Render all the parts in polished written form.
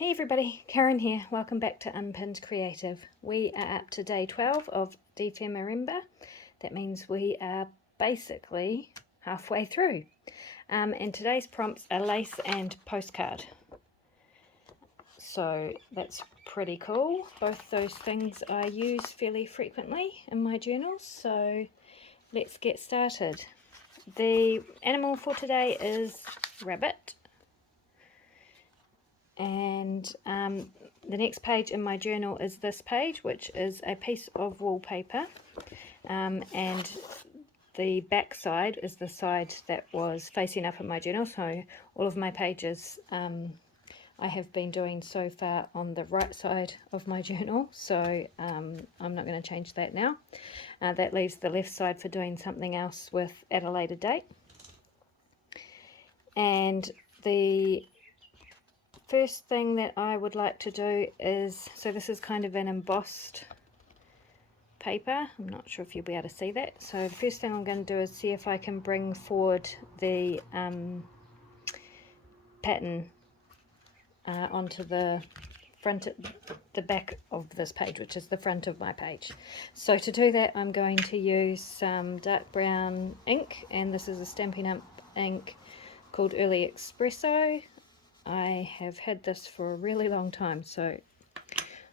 Hey everybody, Karen here. Welcome back to Unpinned Creative. We are up to day 12 of dephemerember. That means we are basically halfway through. And today's prompts are lace and postcard. So that's pretty cool. Both those things I use fairly frequently in my journals. So let's get started. The animal for today is rabbit. And the next page in my journal is this page, which is a piece of wallpaper, and the back side is the side that was facing up in my journal. So all of my pages I have been doing so far on the right side of my journal, so I'm not going to change that now. That leaves the left side for doing something else with at a later date. And the first thing that I would like to do is, so this is kind of an embossed paper. I'm not sure if you'll be able to see that. So the first thing I'm going to do is see if I can bring forward the pattern onto the front, the back of this page, which is the front of my page. So to do that, I'm going to use some dark brown ink, and this is a Stampin' Up ink called Early Espresso. I have had this for a really long time, so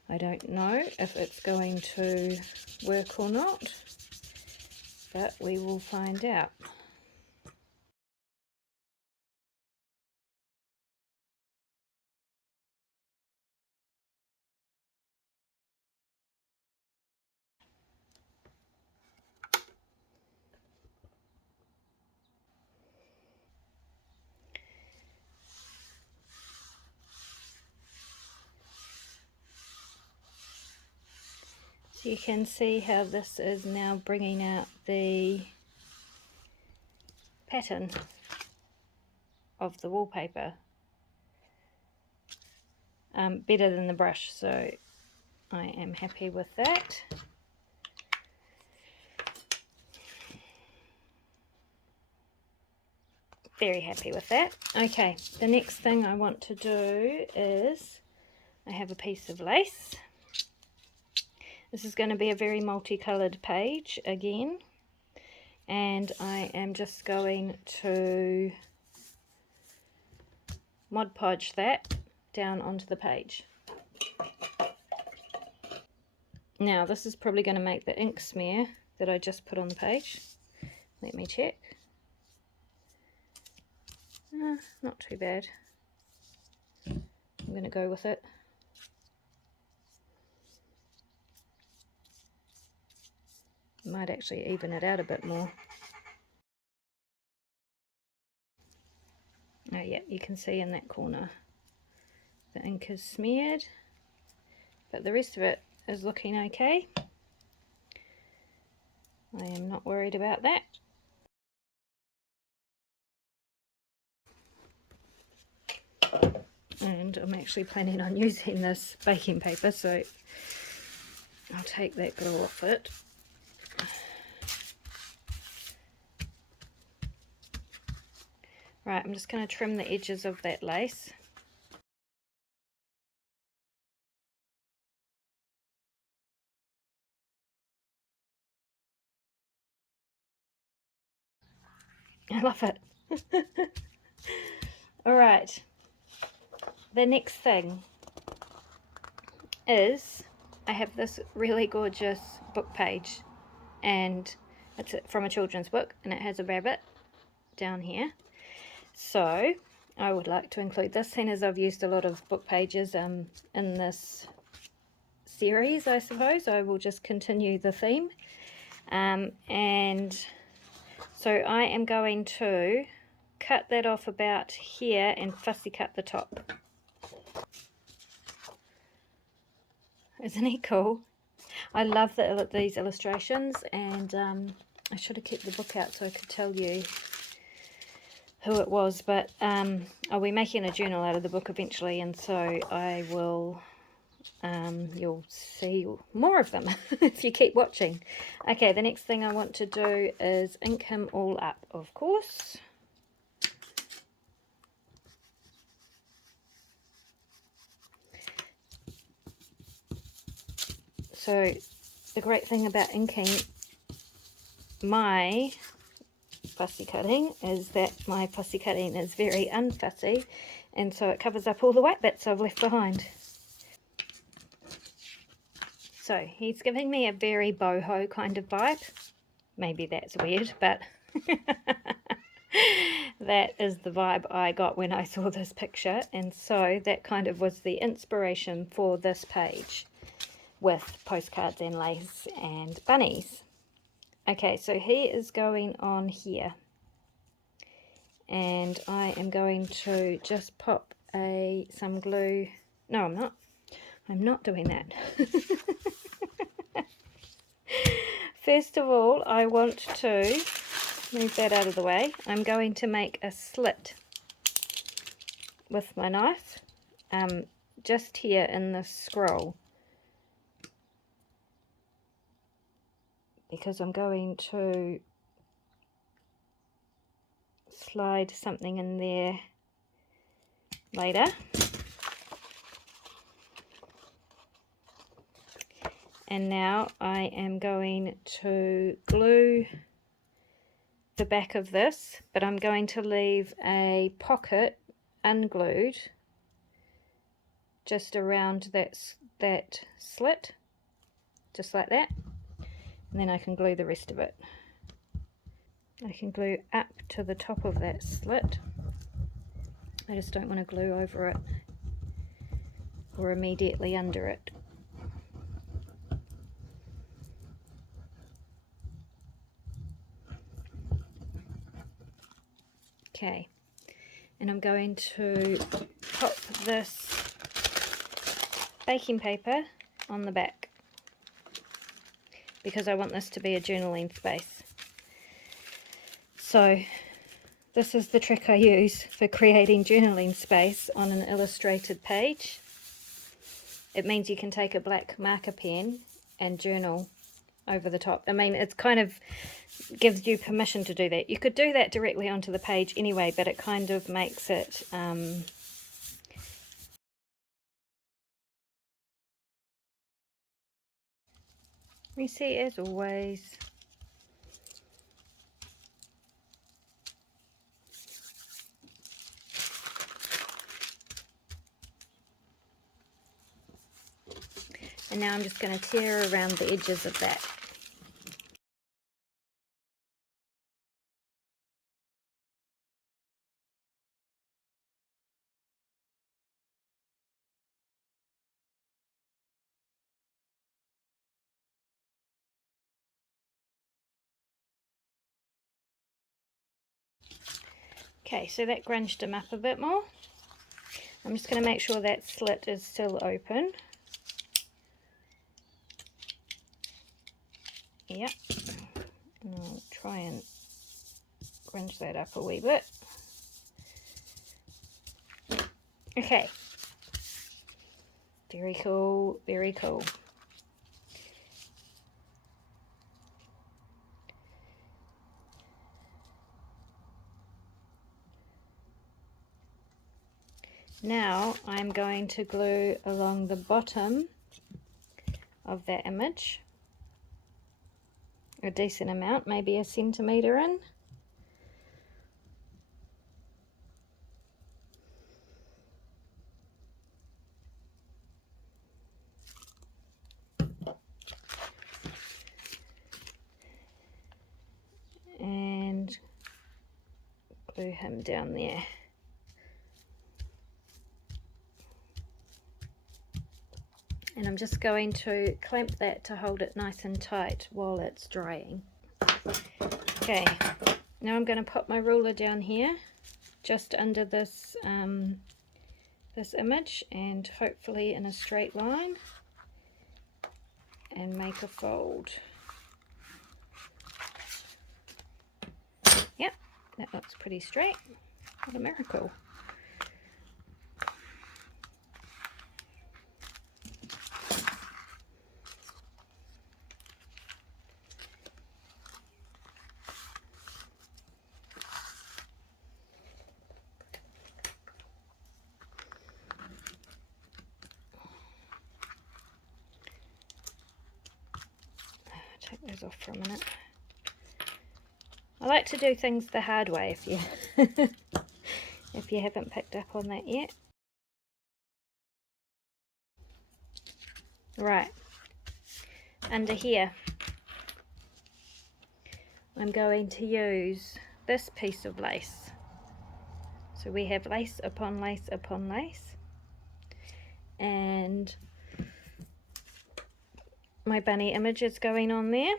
I don't know if it's going to work or not, but we will find out. So you can see how this is now bringing out the pattern of the wallpaper better than the brush, so I am happy with that. Very happy with that. Okay, the next thing I want to do is, I have a piece of lace. This is going to be a very multicolored page again, and I am just going to Mod Podge that down onto the page. Now this is probably going to make the ink smear that I just put on the page. Let me check. Not too bad. I'm going to go with it. Might actually even it out a bit more. Oh yeah, you can see in that corner the ink is smeared, but the rest of it is looking okay. I am not worried about that. And I'm actually planning on using this baking paper, so I'll take that glue off it. Right, I'm just going to trim the edges of that lace. I love it. Alright, the next thing is I have this really gorgeous book page, and it's from a children's book, and it has a rabbit down here. So I would like to include this, seeing as I've used a lot of book pages in this series. I suppose I will just continue the theme, and so I am going to cut that off about here and fussy cut the top. Isn't he cool? I love these illustrations, and I should have kept the book out so I could tell you who it was, but I'll be making a journal out of the book eventually, and so I will, you'll see more of them if you keep watching. Okay, the next thing I want to do is ink him all up, of course. So the great thing about inking my fussy cutting is that my fussy cutting is very unfussy, and so it covers up all the white bits I've left behind. So he's giving me a very boho kind of vibe. Maybe that's weird, but that is the vibe I got when I saw this picture, and so that kind of was the inspiration for this page with postcards and lace and bunnies. Okay, so he is going on here, and I am going to just pop some glue. No, I'm not doing that. First of all, I want to move that out of the way. I'm going to make a slit with my knife, just here in the scroll, because I'm going to slide something in there later. And now I am going to glue the back of this, but I'm going to leave a pocket unglued just around that slit, just like that, and then I can glue the rest of it. I can glue up to the top of that slit. I just don't want to glue over it or immediately under it. Okay, and I'm going to pop this baking paper on the back because I want this to be a journaling space. So this is the trick I use for creating journaling space on an illustrated page. It means you can take a black marker pen and journal over the top. I mean, it's kind of gives you permission to do that. You could do that directly onto the page anyway, but it kind of makes it you see, as always, and now I'm just going to tear around the edges of that. Okay, so that grunged them up a bit more. I'm just going to make sure that slit is still open. Yep. And I'll try and grunge that up a wee bit. Okay. Very cool, very cool. Now I'm going to glue along the bottom of that image a decent amount, maybe 1 centimetre in. And glue him down there. And I'm just going to clamp that to hold it nice and tight while it's drying. Okay, now I'm going to pop my ruler down here just under this this image, and hopefully in a straight line, and make a fold. Yep, that looks pretty straight. What a miracle. those off for a minute. I like to do things the hard way if you if you haven't picked up on that yet. Right, under here I'm going to use this piece of lace. So we have lace upon lace upon lace, and my bunny image is going on there.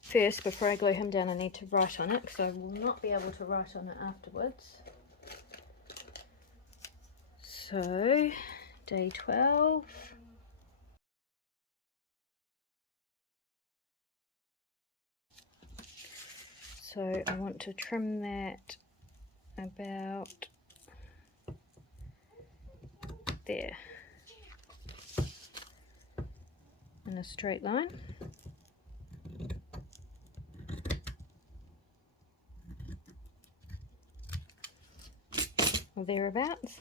First, before I glue him down, I need to write on it because I will not be able to write on it afterwards. So, day 12. So I want to trim that about there in a straight line. Or thereabouts.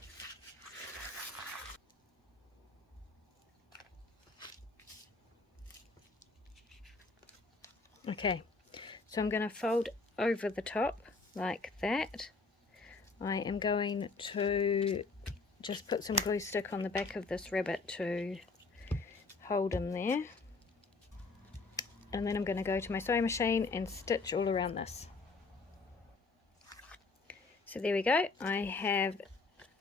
Okay, so I'm going to fold over the top like that. I am going to just put some glue stick on the back of this rabbit to hold him there. And then I'm going to go to my sewing machine and stitch all around this. So there we go. I have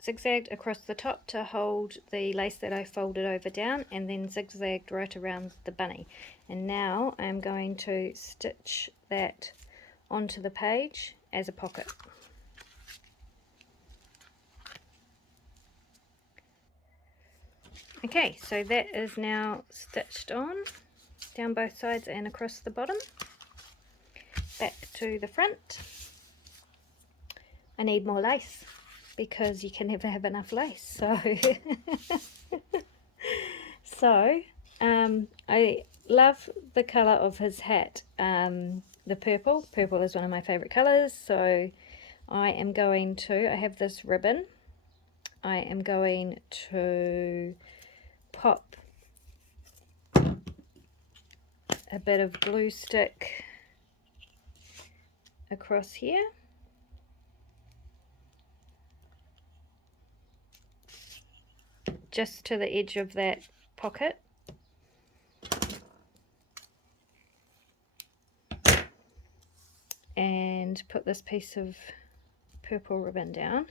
zigzagged across the top to hold the lace that I folded over down, and then zigzagged right around the bunny. And now I'm going to stitch that onto the page as a pocket. Okay, so that is now stitched on down both sides and across the bottom. Back to the front. I need more lace because you can never have enough lace. So, I love the colour of his hat, the purple. Purple is one of my favourite colours, so I am going to, I have this ribbon, I am going to pop a bit of glue stick across here. Just to the edge of that pocket. And put this piece of purple ribbon down.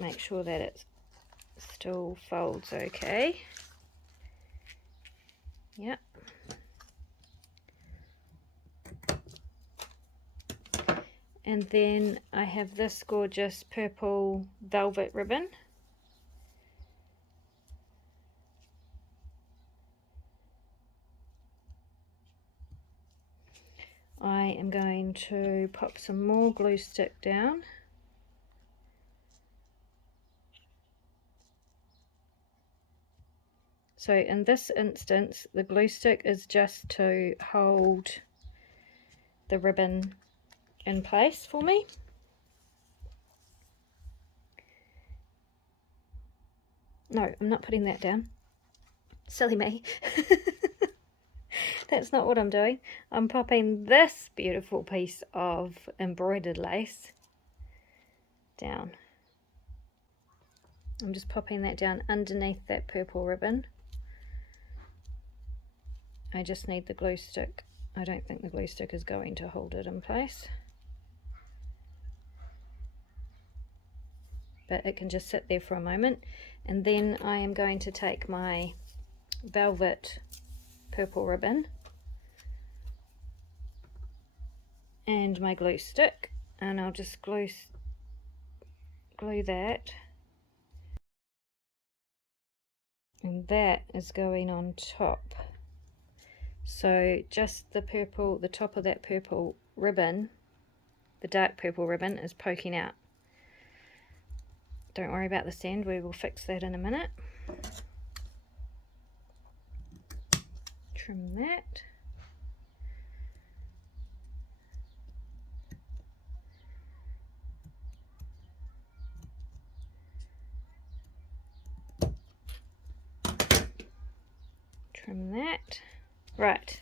Make sure that it still folds okay. Yep. And then I have this gorgeous purple velvet ribbon. I am going to pop some more glue stick down. So in this instance, the glue stick is just to hold the ribbon in place for me. No, I'm not putting that down. Silly me. That's not what I'm doing. I'm popping this beautiful piece of embroidered lace down. I'm just popping that down underneath that purple ribbon. I just need the glue stick. I don't think the glue stick is going to hold it in place, but it can just sit there for a moment. And then I am going to take my velvet purple ribbon and my glue stick, and I'll just glue that, and that is going on top. So just the purple, the top of that purple ribbon, the dark purple ribbon, is poking out. Don't worry about this end, we will fix that in a minute. Trim that. Right,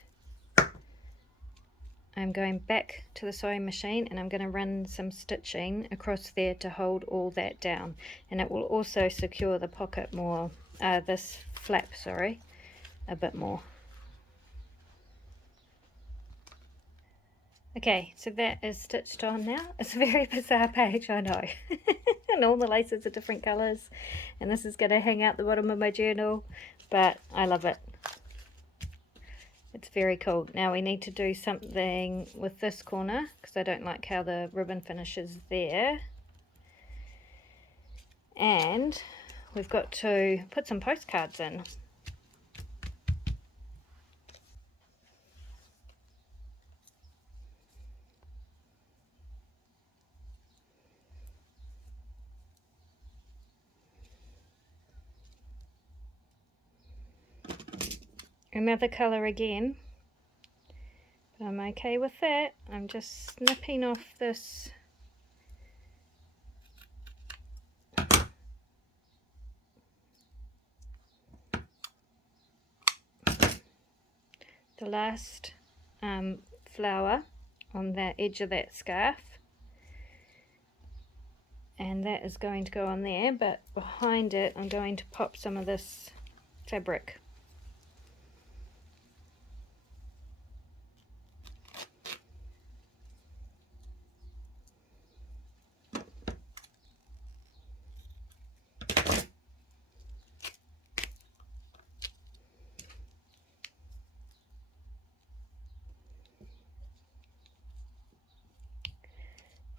I'm going back to the sewing machine and I'm going to run some stitching across there to hold all that down, and it will also secure the pocket more, this flap, sorry, a bit more. Okay, so that is stitched on now. It's a very bizarre page, I know. And all the laces are different colours, and this is going to hang out the bottom of my journal, but I love it. It's very cool. Now we need to do something with this corner because I don't like how the ribbon finishes there. And we've got to put some postcards in. Another colour again, but I'm okay with that. I'm just snipping off this the last flower on the edge of that scarf, and that is going to go on there, but behind it I'm going to pop some of this fabric.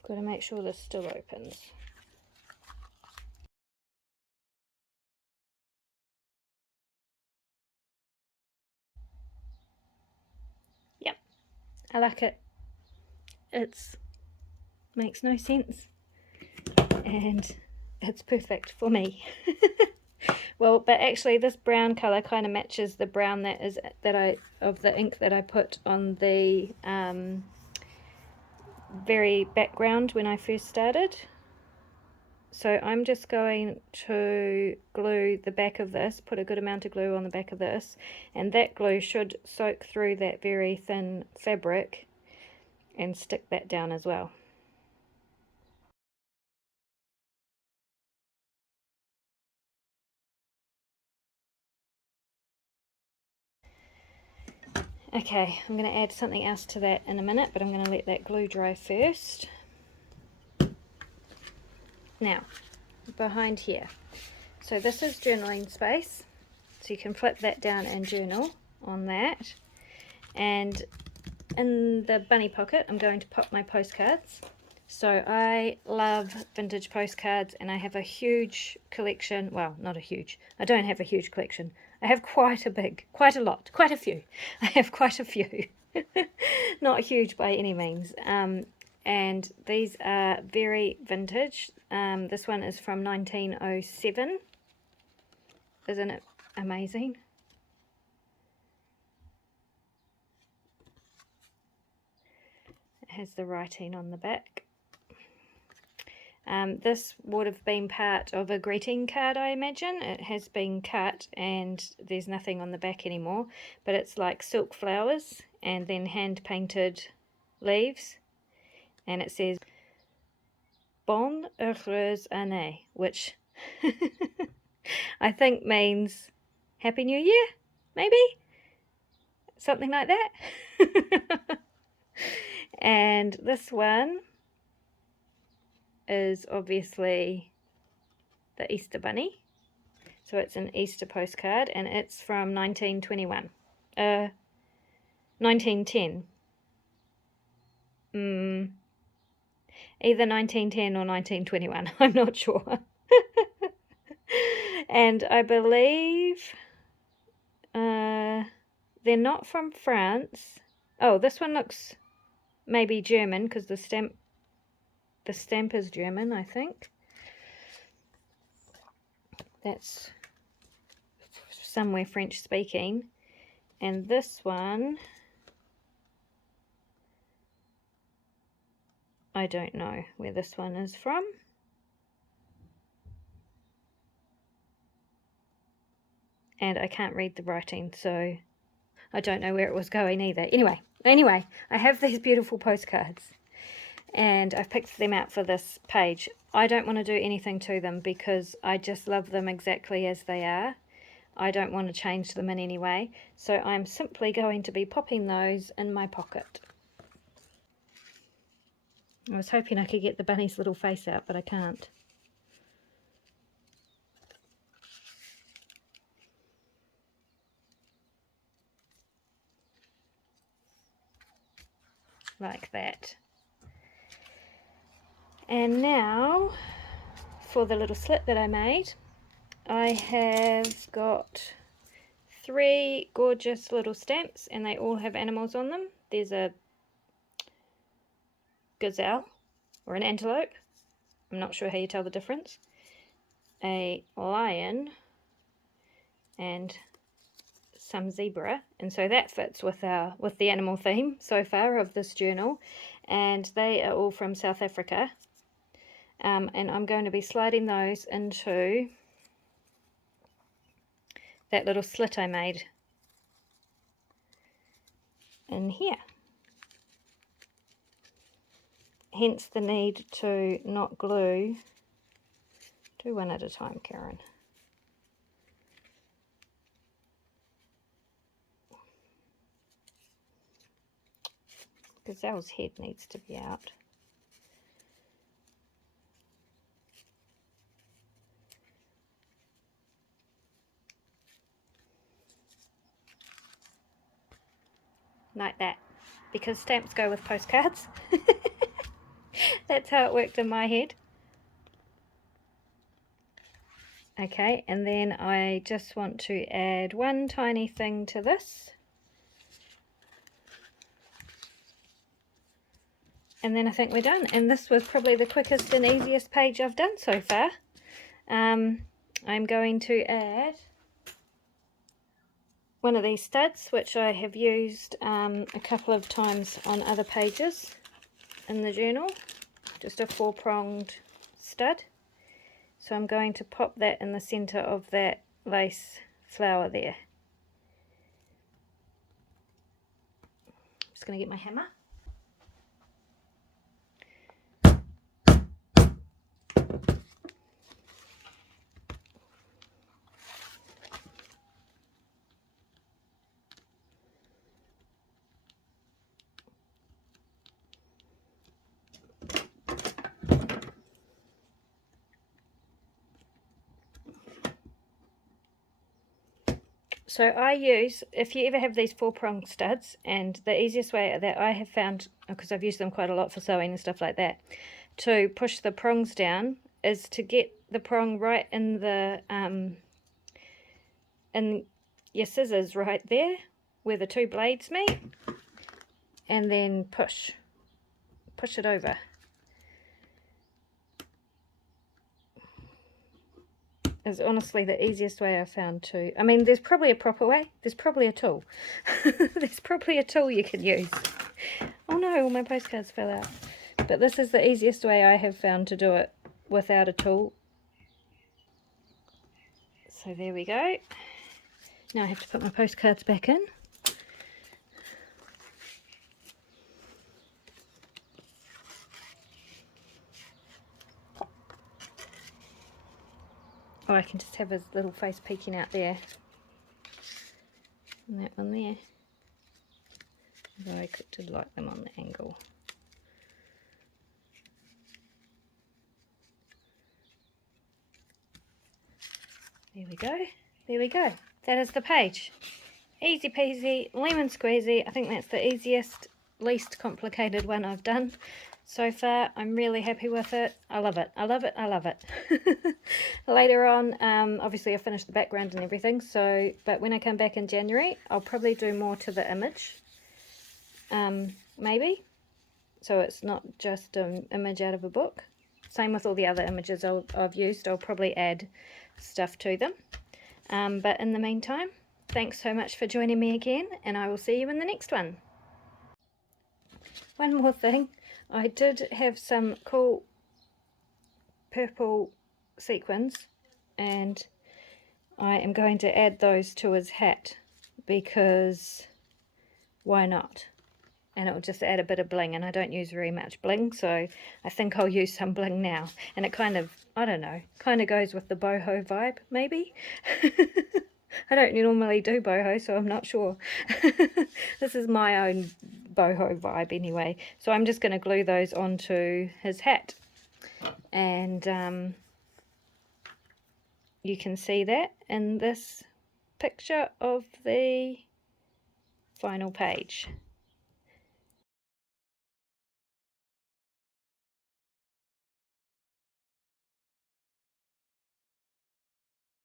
Got to make sure this still opens. Yep, I like it. It's makes no sense, and it's perfect for me. Well, but actually this brown color kind of matches the brown of the ink that I put on the very background when I first started. So I'm just going to glue the back of this, put a good amount of glue on the back of this, and that glue should soak through that very thin fabric and stick that down as well. Okay, I'm going to add something else to that in a minute, but I'm going to let that glue dry first. Now, behind here. So this is journaling space. So you can flip that down and journal on that. And in the bunny pocket, I'm going to pop my postcards. So I love vintage postcards, and I have a huge collection. Well, not a huge. I don't have a huge collection. I have quite a few. I have quite a few. Not huge by any means. And these are very vintage. This one is from 1907. Isn't it amazing? It has the writing on the back. This would have been part of a greeting card, I imagine. It has been cut and there's nothing on the back anymore, but it's like silk flowers and then hand painted leaves, and it says Bonne heureuse année, which I think means Happy New Year, maybe? Something like that. And this one is obviously the Easter Bunny. So it's an Easter postcard, and it's from 1921. 1910. Either 1910 or 1921. I'm not sure. And I believe they're not from France. Oh, this one looks maybe German because the stamp is German, I think. That's somewhere French speaking. And this one, I don't know where this one is from. And I can't read the writing, so I don't know where it was going either. Anyway, I have these beautiful postcards and I've picked them out for this page. I don't want to do anything to them because I just love them exactly as they are. I don't want to change them in any way. So I'm simply going to be popping those in my pocket. I was hoping I could get the bunny's little face out, but I can't. Like that. And now for the little slit that I made, I have got 3 gorgeous little stamps and they all have animals on them. There's a gazelle or an antelope, I'm not sure how you tell the difference, a lion and some zebra, and so that fits with the animal theme so far of this journal, and they are all from South Africa. And I'm going to be sliding those into that little slit I made in here. Hence the need to not glue. Do one at a time, Karen. Gazelle's head needs to be out. Like that, because stamps go with postcards. That's how it worked in my head. Okay, and then I just want to add one tiny thing to this. And then I think we're done. And this was probably the quickest and easiest page I've done so far. I'm going to add one of these studs, which I have used a couple of times on other pages in the journal. Just a 4-pronged stud. So I'm going to pop that in the centre of that lace flower there. I'm just going to get my hammer. So I use, if you ever have these 4-prong studs, and the easiest way that I have found, because I've used them quite a lot for sewing and stuff like that, to push the prongs down is to get the prong right in the in your scissors right there where the 2 blades meet, and then push it over. Is honestly the easiest way I've found to. I mean, there's probably a proper way. There's probably a tool. There's probably a tool you could use. Oh no, all my postcards fell out. But this is the easiest way I have found to do it without a tool. So there we go. Now I have to put my postcards back in. Oh, I can just have his little face peeking out there. And that one there. Although I did like them on the angle. There we go. There we go. That is the page. Easy peasy, lemon squeezy. I think that's the easiest, least complicated one I've done so far. I'm really happy with it. I love it. I love it. I love it. Later on, obviously I finished the background and everything, so, but when I come back in January, I'll probably do more to the image, maybe, so it's not just an image out of a book. Same with all the other images I've used. I'll probably add stuff to them, but in the meantime, thanks so much for joining me again, and I will see you in the next one. One more thing, I did have some cool purple sequins, and I am going to add those to his hat because why not? And it will just add a bit of bling, and I don't use very much bling, so I think I'll use some bling now. And it kind of, I don't know, kind of goes with the boho vibe, maybe? I don't normally do boho, so I'm not sure. This is my own boho vibe anyway. So I'm just going to glue those onto his hat. And you can see that in this picture of the final page.